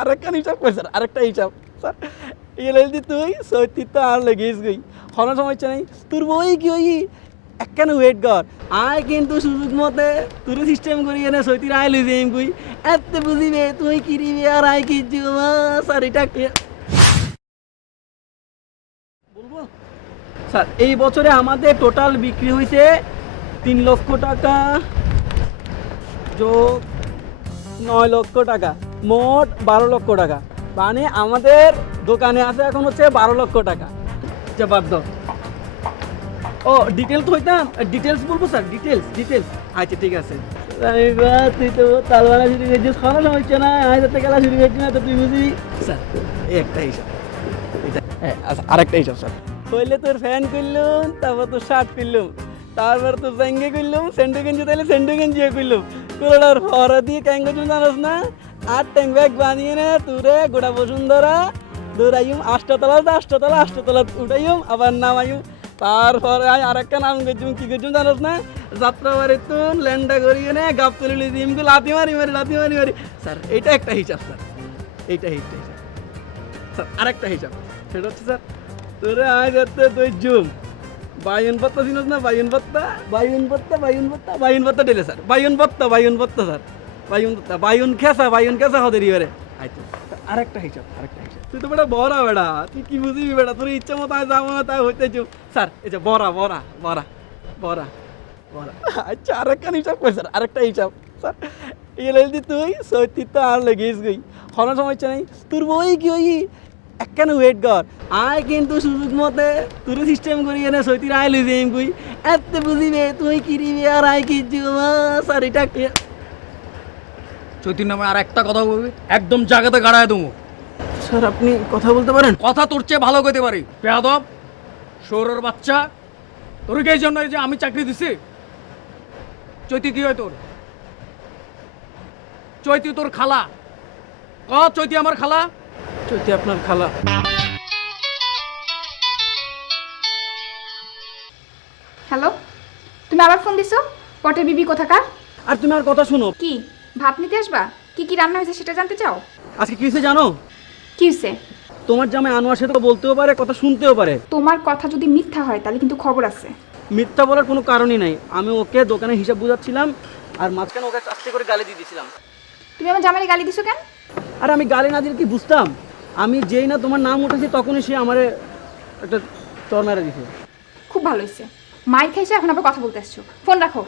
আরেকটা হিসাব কই স্যার? আরেকটা হিসাব। স্যার এলএলডি তুই সত্যি তো আর লেগেস গই। হন সমস্যা নাই। তোর বই কি ওই একখানে ওয়েট কর। আয় কিন্তু সুযোগ মতে তোর সিস্টেম করি, এনে সত্যি আয় লই যাইম কই এত বুঝিবে তুই কি দিবি আর আয় কি জমা স্যার, এটা বলব? স্যার, এই বছরে আমাদের টোটাল বিক্রি হয়েছে তিন লক্ষ টাকা যোগ নয় লক্ষ টাকা। মোট বারো লক্ষ টাকা। মানে আমাদের দোকানে আছে এখন হচ্ছে বারো লক্ষ টাকা। যে ও ডিটেলস হইতাম। ডিটেলস বলব স্যার ডিটেলস ডিটেলস আচ্ছা ঠিক আছে। তো না তো তুই স্যার একটা হিসাব। হ্যাঁ আচ্ছা, আরেকটা হিসাব স্যার তোর ফ্যান তারপর তোর শার্ট করলুম তারপর তোর করলুম সেন্ডু গেঞ্জি তাহলে সেন্ডু গেঞ্জি করলুম কোলার ফরা দিয়ে ক্যাং করছুম জানোস না? আর ট্যাং ব্যাগ বানিয়ে নে তুরে গোটা বসুন্ধরা। দৌড়াইম আষ্টতলা আষ্টতলা আষ্টতলা উঠাইম আবার নামাইম তারপরে আই আরেকটা নাম করছুম কি করছুম জানোস না? যাত্রা বাড়ি তুন ল্যান্ডা করিয়ে নে গাপ তুলে দিম লাতি মারি মারি লাতি মারি মারি। স্যার এইটা একটা হিসাব স্যার। এইটা এইটা হিসাব স্যার আরেকটা হিসাব। সেটা হচ্ছে স্যার তোরে আয় যাতে তুই জুম। বায়ুন পত্তা চিনস না? বায়ুন পত্তা? বায়ুন পত্তা বায়ুন পত্তা। বায়ুন পত্তা ডেলে স্যার। বায়ুন পত্তা বায়ুন পত্তা স্যার। বায়ুন পত্তা বায়ুন খেসা বায়ুন খেসা হতে রিওরে আইতো। আরেকটা হিসাব আরেকটা হিসাব তুই তো বেটা বড়া বেটা তুই কি বুঝবি বেটা? তোর ইচ্ছা মতো যাব না তাই হইতে স্যার এই যে বড়া বড়া বড়া বড়া বড়া। আচ্ছা আরেকটা হিসাব কই স্যার? আরেকটা হিসাব স্যার এলএলডি তুই সত্যি তো আর লেগেস গই। হন সমস্যা নাই। তোর বই কি ওই একখানে ওয়েট কর। আয় কিন্তু সুযোগ মতে তোর সিস্টেম করি এনে সত্যি আয় লই যাইম কই। এত বুঝিবে তুই কি দিবি আর আয় কি জমা স্যার এটা চৈতির নামে আর একটা কথা বলবি? একদম জায়গাতে গাড়ায় দেবো। স্যার আপনি কথা বলতে পারেন? কথা তোর চেয়ে ভালো কইতে পারি। পেয়াদব সৌরের বাচ্চা তোর কি এই জন্য এই যে আমি চাকরি দিছি? চৈতি কি হয় তোর? চৈতি তোর খালা। ক চৈতি আমার খালা? যদি আপনার খালা। হ্যালো তুমি আবার ফোন দিছো? পটের বিবি কোথাকার? আর তুমি আর কথা শুনো। কি? ভাত নিতে আসবা? কি কি রান্না হয়েছে সেটা জানতে চাও? আজকে কি হয়েছে জানো? কি হয়েছে? তোমার জামাই আনোয়ার সাথে বলতেও পারে কথা শুনতেও পারে। তোমার কথা যদি মিথ্যা হয় তাহলে কিন্তু খবর আছে। মিথ্যা বলার কোনো কারণই নাই। আমি ওকে দোকানে হিসাব বুঝাচ্ছিলাম আর মাঝখানে ওকে আস্তে করে গালি দিয়ে দিয়েছিলাম। তুমি আমার জামাইকে গালি দিছো কেন? আর আমি গালি না দিলে কি বুঝতাম? আমি যেই না তোমার নাম উঠেছি তখনই সে আমারে একটা চর মেরা দিছে খুব ভালো হয়েছে। মাইর খাইছে এখন আবার কথা বলতে আসছো। ফোন রাখো।